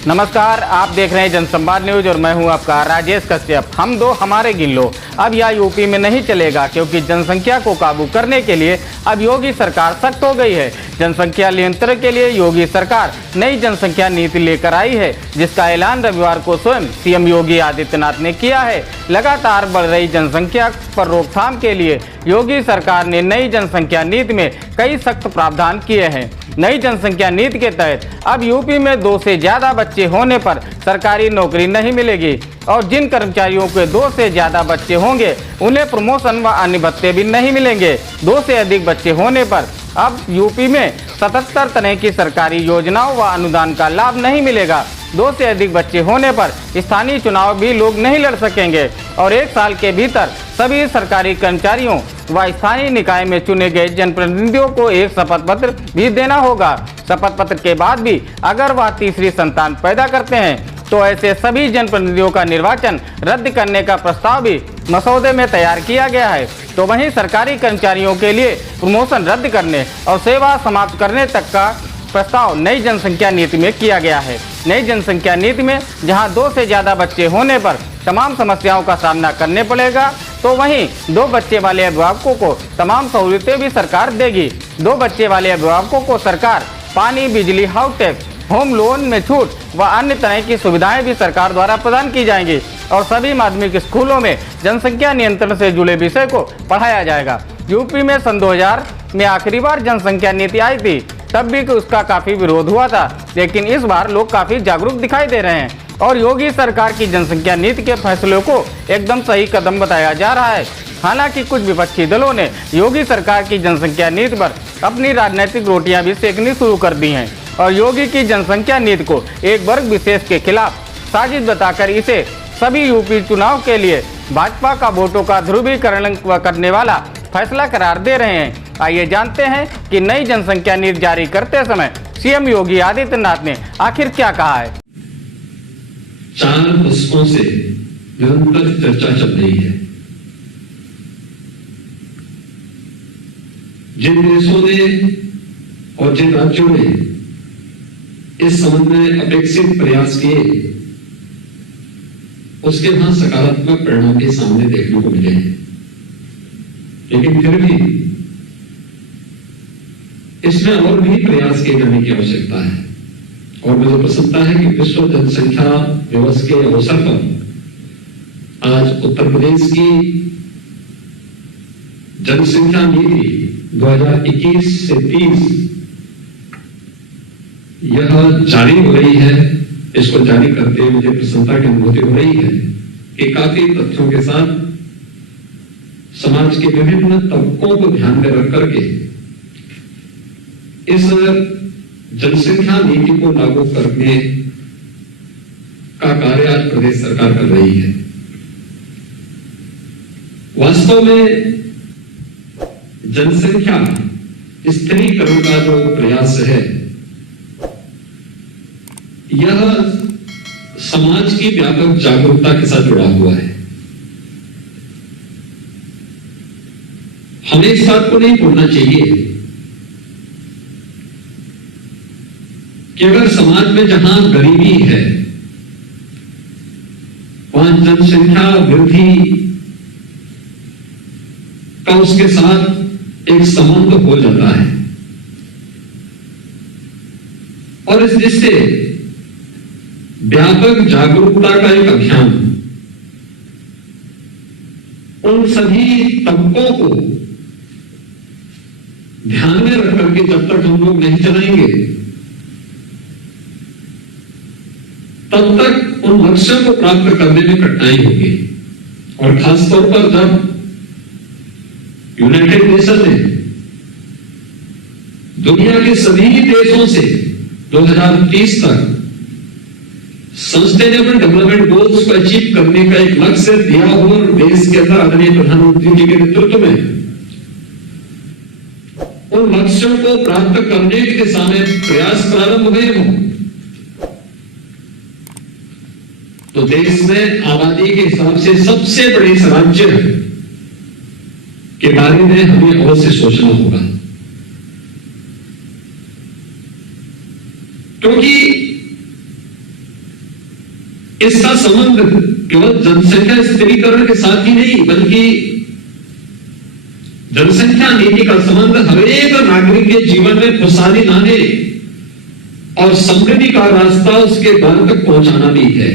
नमस्कार, आप देख रहे हैं जनसंवाद न्यूज और मैं हूं आपका राजेश कश्यप। हम दो हमारे गिन लो। अब यह यूपी में नहीं चलेगा, क्योंकि जनसंख्या को काबू करने के लिए अब योगी सरकार सख्त हो गई है। जनसंख्या नियंत्रण के लिए योगी सरकार नई जनसंख्या नीति लेकर आई है, जिसका ऐलान रविवार को स्वयं सीएम योगी आदित्यनाथ ने किया है। लगातार बढ़ रही जनसंख्या पर रोकथाम के लिए योगी सरकार ने नई जनसंख्या नीति में कई सख्त प्रावधान किए हैं। नई जनसंख्या नीति के तहत अब यूपी में 2 से ज्यादा बच्चे होने पर सरकारी नौकरी नहीं मिलेगी और जिन कर्मचारियों के 2 से ज्यादा बच्चे होंगे उन्हें प्रमोशन व अन्य भत्ते भी नहीं मिलेंगे। 2 से अधिक बच्चे होने पर अब यूपी में 77 तरह की सरकारी योजनाओं व अनुदान का लाभ नहीं मिलेगा। 2 से अधिक बच्चे होने पर स्थानीय चुनाव भी लोग नहीं लड़ सकेंगे और 1 साल के भीतर सभी सरकारी कर्मचारियों व स्थानीय निकाय में चुने गए जनप्रतिनिधियों को एक शपथ पत्र भी देना होगा। शपथ पत्र के बाद भी अगर वह तीसरी संतान पैदा करते हैं तो ऐसे सभी जनप्रतिनिधियों का निर्वाचन रद्द करने का प्रस्ताव भी मसौदे में तैयार किया गया है। तो वहीं सरकारी कर्मचारियों के लिए प्रमोशन रद्द करने और सेवा समाप्त करने तक का प्रस्ताव नई जनसंख्या नीति में किया गया है। नई जनसंख्या नीति में जहां 2 से ज्यादा बच्चे होने पर तमाम समस्याओं का सामना करने पड़ेगा, तो वहीं 2 बच्चे वाले अभिभावकों को तमाम सहूलियतें भी सरकार देगी। 2 बच्चे वाले अभिभावकों को सरकार पानी, बिजली, हाउस टैक्स, होम लोन में छूट व अन्य तरह की सुविधाएं भी सरकार द्वारा प्रदान की जाएंगी और सभी माध्यमिक स्कूलों में जनसंख्या नियंत्रण से जुड़े विषय को पढ़ाया जाएगा। यूपी में सन 2000 में आखिरी बार जनसंख्या नीति आई थी, तब भी उसका काफी विरोध हुआ था, लेकिन इस बार लोग काफी जागरूक दिखाई दे रहे हैं और योगी सरकार की जनसंख्या नीति के फैसलों को एकदम सही कदम बताया जा रहा है। हालांकि कुछ विपक्षी दलों ने योगी सरकार की जनसंख्या नीति पर अपनी राजनीतिक रोटियां भी सेकनी शुरू कर दी हैं और योगी की जनसंख्या नीति को एक वर्ग विशेष के खिलाफ साजिश बताकर इसे सभी यूपी चुनाव के लिए भाजपा का वोटों का ध्रुवीकरण करने वाला फैसला करार दे रहे हैं। आइए जानते हैं कि नई जनसंख्या नीति जारी करते समय सीएम योगी आदित्यनाथ ने आखिर क्या कहा है। 4 दशकों से निरंतर चर्चा चल रही है। जिन देशों ने और जिन राज्यों ने इस संबंध में अपेक्षित प्रयास किए, उसके वहां सकारात्मक परिणाम भी सामने देखने को मिले हैं, लेकिन फिर भी इसमें और भी प्रयास किए जाने की आवश्यकता है। और मुझे प्रसन्नता है कि विश्व जनसंख्या दिवस के अवसर पर आज उत्तर प्रदेश की जनसंख्या नीति 2021 से 30 यह जारी हो रही है। इसको जारी करते हुए मुझे प्रसन्नता की अनुभूति हो रही है कि काफी तथ्यों के साथ समाज के विभिन्न तबकों को ध्यान में रख करके इस जनसंख्या नीति को लागू करने का कार्य आज प्रदेश सरकार कर रही है। वास्तव में जनसंख्या स्थिरीकरण का जो प्रयास है, यह समाज की व्यापक जागरूकता के साथ जुड़ा हुआ है। हमें इस बात को नहीं भूलना चाहिए कि अगर समाज में जहां गरीबी है वहां जनसंख्या वृद्धि का उसके साथ एक संबंध हो जाता है और इस दृष्टि से व्यापक जागरूकता का एक अभियान उन सभी तबकों को ध्यान में रख करके जब तक हम लोग नहीं चलाएंगे, तब तक उन लक्ष्यों को प्राप्त करने में कठिनाई होगी। और खासतौर पर जब यूनाइटेड नेशन ने दुनिया के सभी देशों से 2030 तक सस्टेनेबल डेवलपमेंट गोल्स को अचीव करने का एक लक्ष्य दिया हो और देश के अंदर आदरणीय प्रधानमंत्री जी के नेतृत्व में उन लक्ष्यों को प्राप्त करने के दिशा में प्रयास प्रारंभ हुए हों, तो देश में आबादी के हिसाब से सबसे बड़े राज्य के बारे में हमें अवश्य सोचना होगा, क्योंकि इसका संबंध केवल जनसंख्या स्थिरीकरण के साथ ही नहीं, बल्कि जनसंख्या नीति का संबंध हर एक नागरिक के जीवन में खुशहाली लाने और समृद्धि का रास्ता उसके द्वार तक पहुंचाना भी है।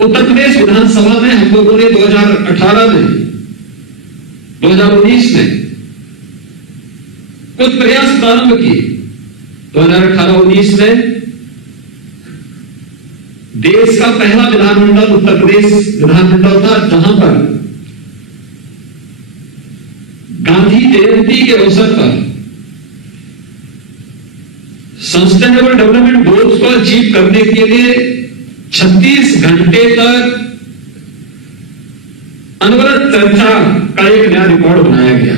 उत्तर प्रदेश विधानसभा में हम लोगों ने 2018 में 2019 में कुछ प्रयास प्रारंभ किए। 2018-19 में देश का पहला विधानमंडल उत्तर प्रदेश विधानमंडल था, जहां पर गांधी जयंती के अवसर पर सस्टेनेबल डेवलपमेंट गोल्स को अचीव करने के लिए 36 घंटे तक अनवरत चर्चा का एक नया रिकॉर्ड बनाया गया।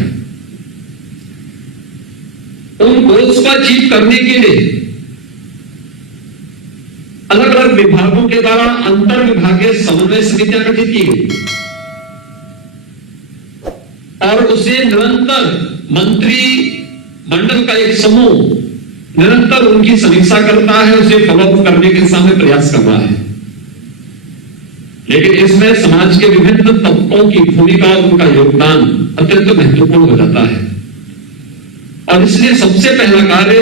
उन गोल्स को अचीव करने के लिए अलग अलग विभागों के द्वारा अंतर विभागीय समन्वय समितियां गठित की गई और उसे निरंतर मंत्री मंडल का एक समूह निरंतर उनकी समीक्षा करता है, उसे फॉलोअप करने के सामने प्रयास कर रहा है। लेकिन इसमें समाज के विभिन्न तबकों की भूमिका, उनका योगदान अत्यंत महत्वपूर्ण हो जाता है और इसलिए सबसे पहला कार्य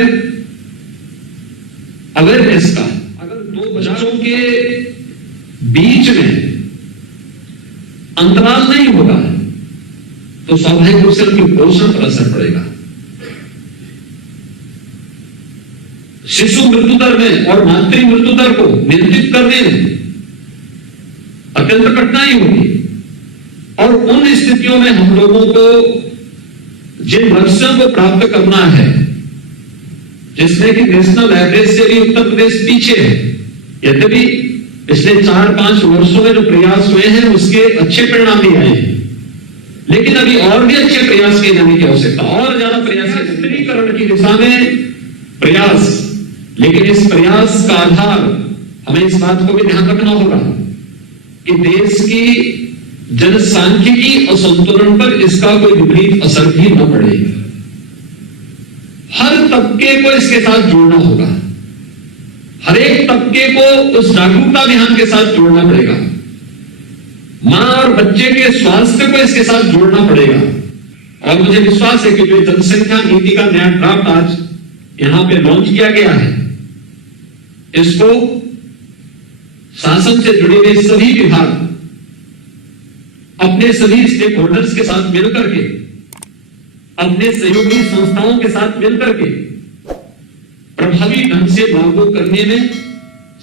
अवेयरनेस का। अगर दो बच्चों के बीच में अंतराल नहीं होगा तो स्वाभाविक रूप से उनके पोषण पर असर पड़ेगा। शिशु मृत्यु दर में और मातृ मृत्यु दर को नियंत्रित करने में अत्यंत कठिनाई होगी और उन स्थितियों में हम लोगों को जिन लक्ष्यों को प्राप्त करना है, जिसमें कि नेशनल एवरेज से भी उत्तर प्रदेश पीछे है, यद्यपि पिछले 4-5 वर्षों में जो प्रयास हुए हैं उसके अच्छे परिणाम भी आए हैं, लेकिन अभी और भी अच्छे प्रयास किए जाने की आवश्यकता, और ज्यादा प्रयास स्थिरीकरण की दिशा में प्रयास। लेकिन इस प्रयास का आधार हमें इस बात को भी ध्यान रखना होगा कि देश की जनसांख्यिकी असंतुलन पर इसका कोई विपरीत असर भी न पड़े। हर तबके को इसके साथ जोड़ना होगा, हर एक तबके को उस जागरूकता अभियान के साथ जोड़ना पड़ेगा, मां और बच्चे के स्वास्थ्य को इसके साथ जोड़ना पड़ेगा। और मुझे विश्वास है कि जो जनसंख्या नीति का नया ड्राफ्ट आज यहां पे लॉन्च किया गया है, इसको शासन से जुड़े हुए सभी विभाग अपने सभी स्टेक होल्डर्स के साथ मिलकर के, अपने सहयोगी संस्थाओं के साथ मिलकर के प्रभावी ढंग से लागू करने में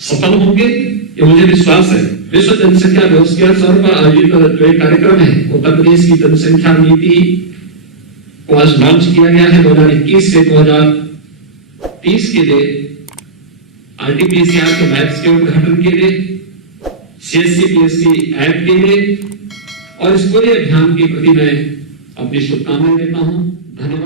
सफल होंगे, ये मुझे विश्वास है। विश्व जनसंख्या दिवस के अवसर पर आयोजित जो एक कार्यक्रम है, उत्तर प्रदेश की जनसंख्या नीति को आज लॉन्च किया गया है। 2021 से 2030 के लिए आरटीपीसीआर के मैप्स के उद्घाटन के लिए, CSC-PSC ऐप के लिए और इस पूरे अभियान के प्रति मैं अपनी शुभकामनाएं देता हूं। धन्यवाद।